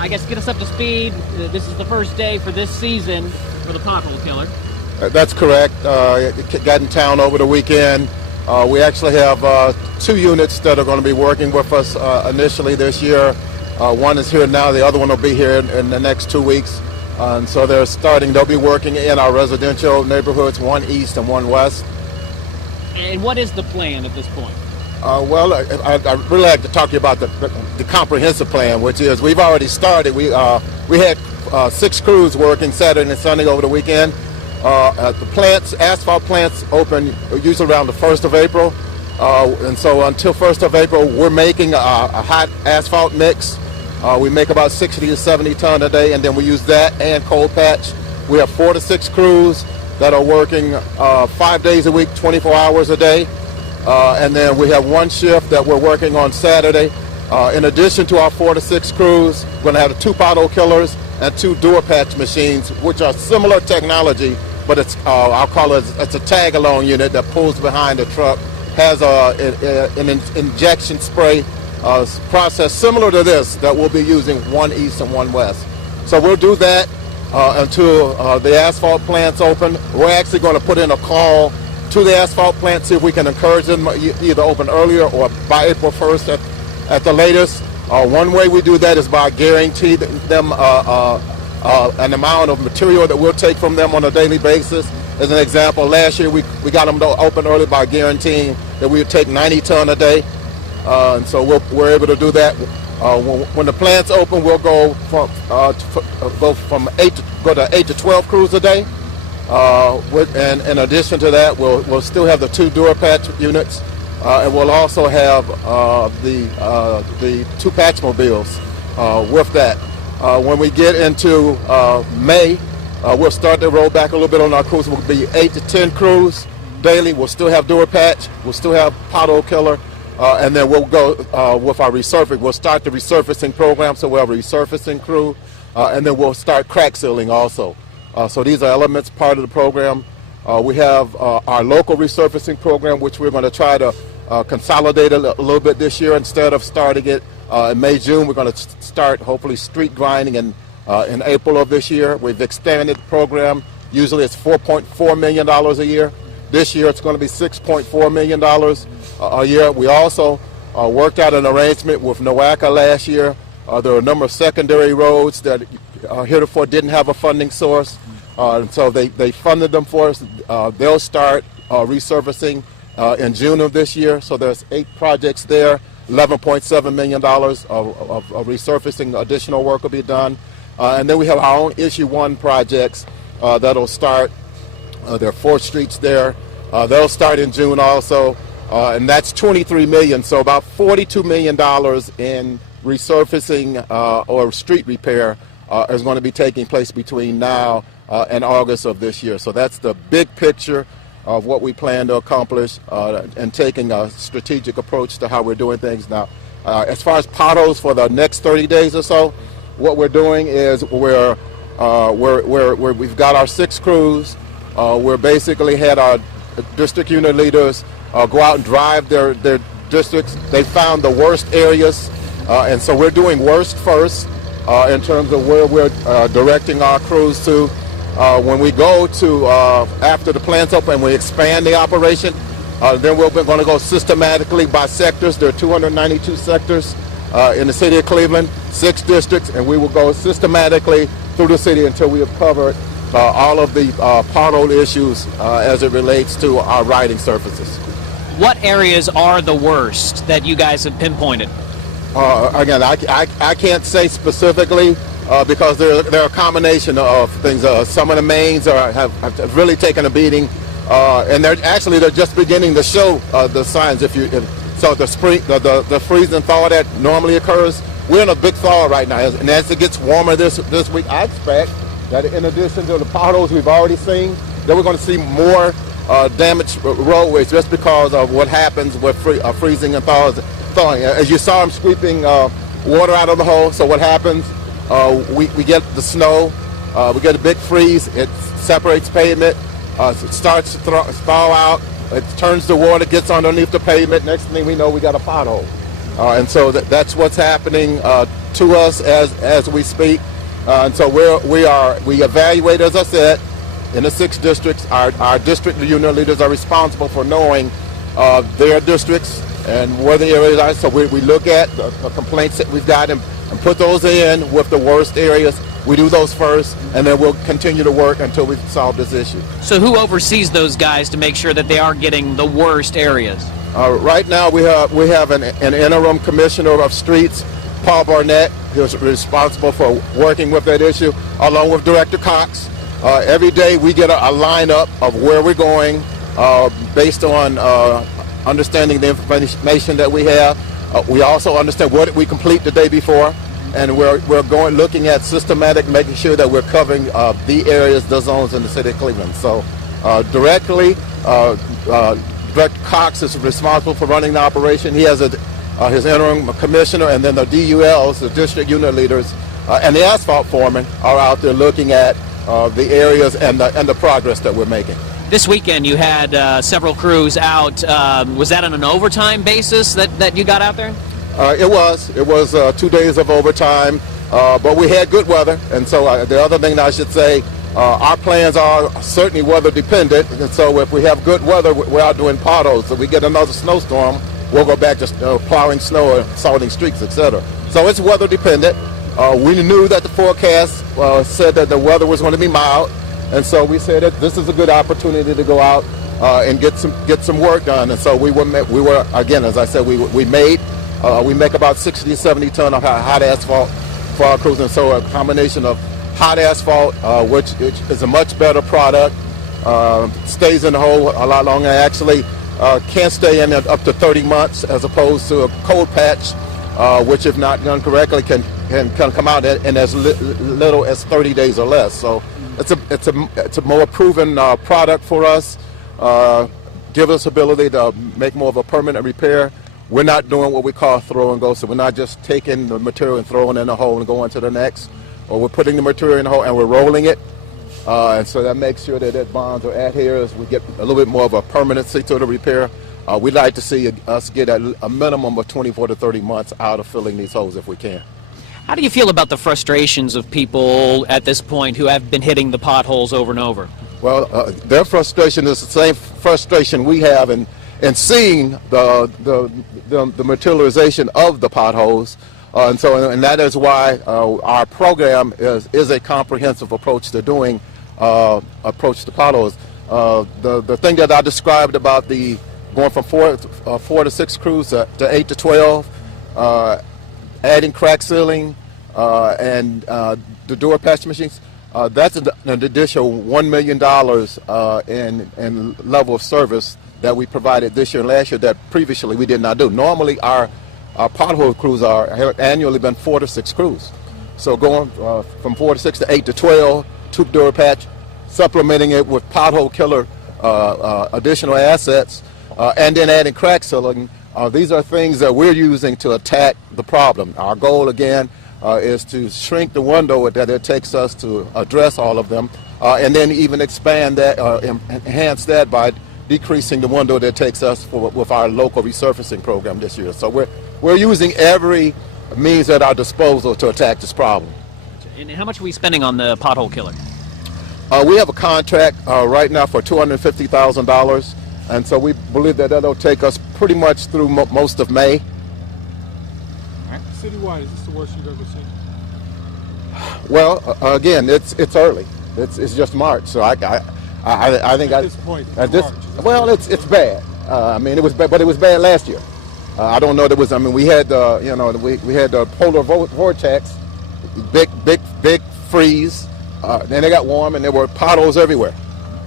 I guess get us up to speed. This is the first day for this season for the pothole killer. That's correct. It got in town over the weekend. We actually have 2 units that are going to be working with us initially this year. One is here now, the other one will be here in the next 2 weeks. And so they'll be working in our residential neighborhoods, one east and one west. And what is the plan at this point? Well, I'd really like to talk to you about the comprehensive plan, which is we've already started. We had 6 crews working Saturday and Sunday over the weekend. The asphalt plants open usually around the 1st of April. And so until 1st of April, we're making a hot asphalt mix. We make about 60 to 70 ton a day, and then we use that and cold patch. We have 4 to 6 crews that are working 5 days a week, 24 hours a day. And then we have 1 shift that we're working on Saturday. In addition to our 4 to 6 crews, we're going to have 2 pothole killers and 2 door patch machines, which are similar technology, but it's I'll call it's a tag-along unit that pulls behind the truck, has an injection spray process similar to this that we'll be using one east and one west. So we'll do that until the asphalt plants open. We're actually going to put in a call to the asphalt plant, see if we can encourage them either open earlier or by April 1st at the latest. One way we do that is by guaranteeing them an amount of material that we'll take from them on a daily basis. As an example, last year we got them to open early by guaranteeing that we would take 90 ton a day. And so we're able to do that. When the plants open, we'll go from 8 to 12 crews a day. And in addition to that, we'll still have the 2 door patch units, and we'll also have the 2 patch mobiles with that. When we get into May, we'll start to roll back a little bit on our crews. We'll be 8 to 10 crews daily. We'll still have door patch. We'll still have pothole killer. And then we'll go with our resurfacing. We'll start the resurfacing program, so we'll have a resurfacing crew, and then we'll start crack sealing also. So these are elements part of the program. We have our local resurfacing program, which we're going to try to consolidate a little bit this year. Instead of starting it in May, June, we're going to start hopefully street grinding in April of this year. We've expanded the program. Usually it's $4.4 million a year. This year it's going to be $6.4 million a year. We also worked out an arrangement with NOACA last year. There are a number of secondary roads that heretofore didn't have a funding source, and so they funded them for us. They'll start resurfacing in June of this year. So there's 8 projects there, $11.7 million of resurfacing. Additional work will be done. And then we have our own Issue 1 projects that'll start. There are 4 streets there. They'll start in June also, and that's $23 million. So about $42 million in resurfacing or street repair is going to be taking place between now and August of this year. So that's the big picture of what we plan to accomplish and taking a strategic approach to how we're doing things now. As far as potholes for the next 30 days or so, what we're doing is we've got our 6 crews. We're basically had our district unit leaders go out and drive their districts. They found the worst areas, and so we're doing worst first in terms of where we're directing our crews to. When we go to, after the plants open, we expand the operation, then we're going to go systematically by sectors. There are 292 sectors in the city of Cleveland, 6 districts, and we will go systematically through the city until we have covered all of the pothole issues as it relates to our riding surfaces. What areas are the worst that you guys have pinpointed? Again, I can't say specifically because there are a combination of things. Some of the mains have really taken a beating, and they're just beginning to show the signs. So the freeze and thaw that normally occurs, we're in a big thaw right now, and as it gets warmer this week, I expect that in addition to the potholes we've already seen, that we're going to see more damaged roadways just because of what happens with freezing and thawing. As you saw, I'm sweeping water out of the hole. So what happens? We get the snow, we get a big freeze. It separates pavement. It starts to thaw out. It turns the water, gets underneath the pavement. Next thing we know, we got a pothole. And so that's what's happening to us as we speak. And so we evaluate, as I said, in the 6 districts. Our district unit leaders are responsible for knowing their districts and where the areas are. So we look at the complaints that we've got and put those in with the worst areas. We do those first, and then we'll continue to work until we solve this issue. So who oversees those guys to make sure that they are getting the worst areas? Right now we have an interim commissioner of streets, Paul Barnett, who's responsible for working with that issue, along with Director Cox. Every day we get a lineup of where we're going based on understanding the information that we have. We also understand what did we complete the day before, and we're looking at systematic, making sure that we're covering the areas, the zones in the city of Cleveland. So directly, Director Cox is responsible for running the operation. He has his interim commissioner, and then the DULs, the district unit leaders, and the asphalt foremen are out there looking at the areas and the progress that we're making. This weekend you had several crews out. Was that on an overtime basis that you got out there? It was 2 days of overtime, but we had good weather. And so the other thing I should say, our plans are certainly weather dependent. And so if we have good weather, we're out doing potholes. If we get another snowstorm, we'll go back to plowing snow or salting streets, etc. So it's weather dependent. We knew that the forecast said that the weather was going to be mild. And so we said that this is a good opportunity to go out and get some work done. And so we were again, as I said, we make about 60 to 70 ton of hot asphalt for our crews. And so a combination of hot asphalt, which is a much better product, stays in the hole a lot longer. Actually, can stay in it up to 30 months as opposed to a cold patch, which if not done correctly can come out in as little as 30 days or less. So it's a more proven product for us. Give us ability to make more of a permanent repair. We're not doing what we call throw and go, so we're not just taking the material and throwing it in the hole and going to the next, or we're putting the material in the hole and we're rolling it, and so that makes sure that it bonds or adheres. We get a little bit more of a permanency to the repair. We'd like to see us get a minimum of 24 to 30 months out of filling these holes if we can. How do you feel about the frustrations of people at this point who have been hitting the potholes over and over? Well, their frustration is the same frustration we have in seeing the materialization of the potholes, and that is why our program is a comprehensive approach to doing approach to potholes. The thing that I described about the going from four to 6 crews to 8 to 12, adding crack sealing and the door patch machines. That's an additional $1 million in level of service that we provided this year and last year that previously we did not do. Normally our pothole crews have annually been 4 to 6 crews. So going from 4 to 6 to 8 to 12, 2 door patch, supplementing it with pothole killer additional assets, and then adding crack sealing. These are things that we're using to attack the problem. Our goal again is to shrink the window that it takes us to address all of them, and then even expand that, enhance that by decreasing the window that takes us with our local resurfacing program this year. So we're using every means at our disposal to attack this problem. And how much are we spending on the pothole killer? We have a contract right now for $250,000, and so we believe that that'll take us pretty much through most of May. Citywide, is this the worst you've ever seen? Well, again, it's early. It's just March, so I think at this point, well, it's bad. I mean, it was bad, but it was bad last year. I don't know. I mean, we had we had the polar vortex, big freeze. Then it got warm, and there were potholes everywhere.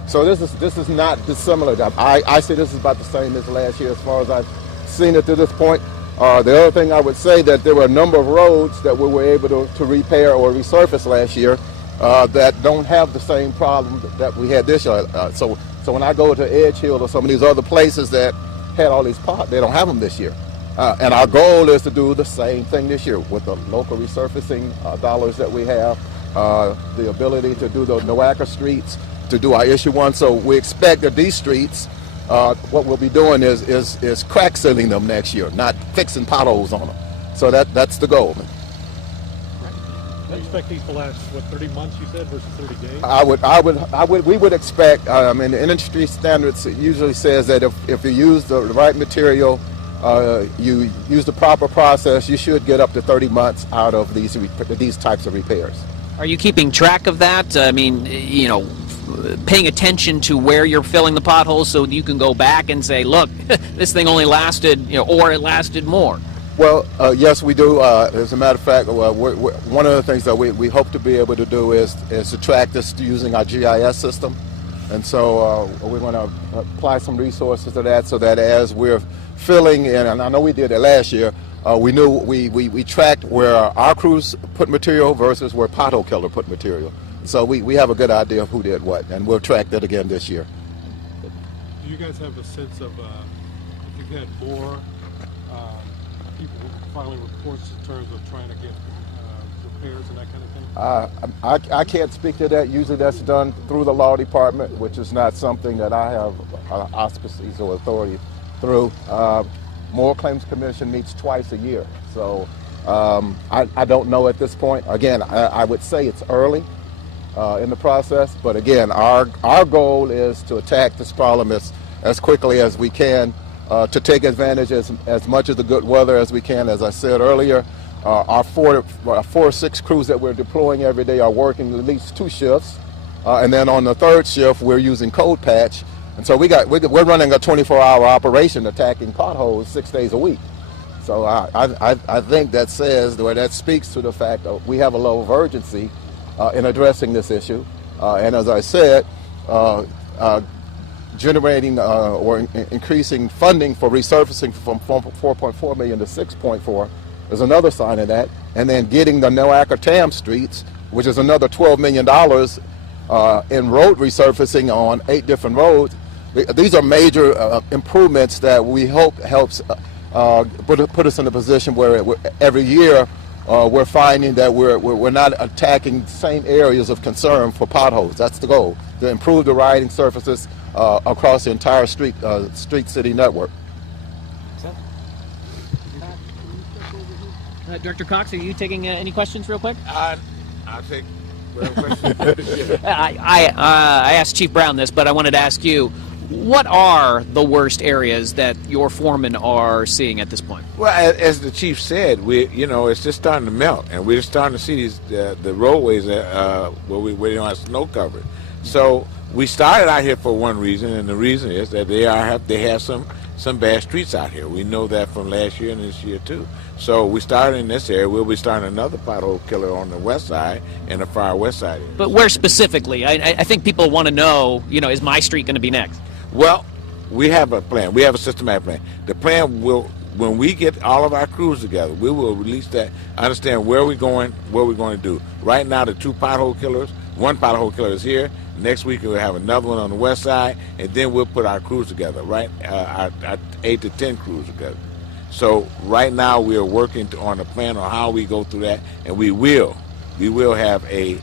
So this is not dissimilar. I say this is about the same as last year as far as I've seen it to this point. The other thing I would say that there were a number of roads that we were able to repair or resurface last year that don't have the same problem that we had this year. So when I go to Edge Hill or some of these other places that had all these potholes, they don't have them this year. And our goal is to do the same thing this year with the local resurfacing dollars that we have, the ability to do the NOACA streets, to do our issue 1. So we expect that these streets, what we'll be doing is crack sealing them next year, not fixing potholes on them. So that's the goal. I expect these to last, what, 30 months, you said, versus 30 days? We would expect, I mean, the industry standards usually says that if you use the right material, you use the proper process, you should get up to 30 months out of these types of repairs. Are you keeping track of that? I mean, you know, paying attention to where you're filling the potholes so you can go back and say, look, this thing only lasted, you know, or it lasted more? Well, yes, we do. As a matter of fact, one of the things that we hope to be able to do is to track this using our GIS system. And so we're going to apply some resources to that so that as we're filling in, and I know we did it last year, we tracked where our crews put material versus where pothole killer put material. So we have a good idea of who did what, and we'll track that again this year. Do you guys have a sense of if you've had more people filing reports in terms of trying to get repairs and that kind of thing? I can't speak to that. Usually that's done through the law department, which is not something that I have auspices or authority through. Moral Claims Commission meets twice a year, so I don't know at this point. Again, I would say it's early in the process, but again, our goal is to attack this problem as quickly as we can, to take advantage as much of the good weather as we can. As I said earlier, our four or six crews that we're deploying every day are working at least 2 shifts, and then on the 3rd shift we're using cold patch. And so we're running a 24-hour operation attacking potholes 6 days a week. So I think that speaks to the fact that we have a level of urgency in addressing this issue. And as I said, generating or increasing funding for resurfacing from 4.4 million to 6.4 is another sign of that. And then getting the Akron streets, which is another $12 million in road resurfacing on 8 different roads. These are major improvements that we hope helps put us in a position where every year we're finding that we're not attacking the same areas of concern for potholes. That's the goal, to improve the riding surfaces across the entire street city network. Director Cox, are you taking any questions real quick? I'll take questions. I asked Chief Brown this, but I wanted to ask you, what are the worst areas that your foremen are seeing at this point? Well, as the chief said, it's just starting to melt, and we're starting to see these the roadways where we don't have snow covered. So we started out here for one reason, and the reason is that they have some bad streets out here. We know that from last year and this year too. So we started in this area. We'll be starting another pothole killer on the west side and the far west side area. But where specifically? I think people want to know, is my street going to be next? Well, we have a plan. We have a systematic plan. The plan will, when we get all of our crews together, we will release that, understand where we're going, what we're going to do. Right now, the 2 pothole killers, 1 pothole killer is here. Next week, we'll have another one on the west side, and then we'll put our crews together, right? Our 8 to 10 crews together. So right now, we are working on a plan on how we go through that, and we will have a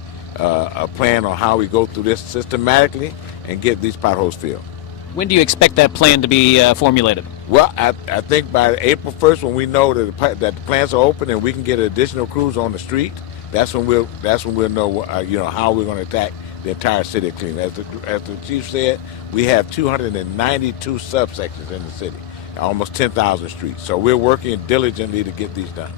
plan on how we go through this systematically and get these potholes filled. When do you expect that plan to be formulated? Well, I think by April 1st, when we know that the plants are open and we can get additional crews on the street, that's when we'll know how we're going to attack the entire city of Cleveland. As the chief said, we have 292 subsections in the city, almost 10,000 streets. So we're working diligently to get these done.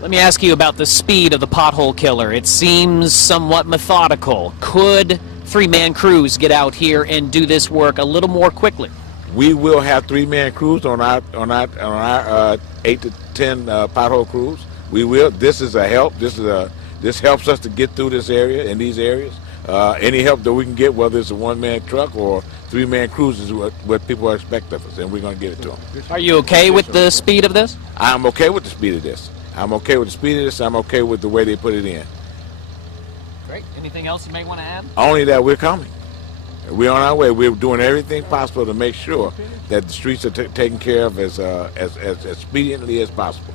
Let me ask you about the speed of the pothole killer. It seems somewhat methodical. Could 3-man crews get out here and do this work a little more quickly? We will have 3-man crews on our 8 to 10 pothole crews. We will. This is a help. This helps us to get through this area and these areas. Any help that we can get, whether it's a 1-man truck or 3-man crews, is what people expect of us, and we're going to get it to them. Are you okay with the speed of this? I'm okay with the speed of this. I'm okay with the way they put it in. Great. Anything else you may want to add? Only that we're coming. We're on our way. We're doing everything possible to make sure that the streets are taken care of as expediently as possible.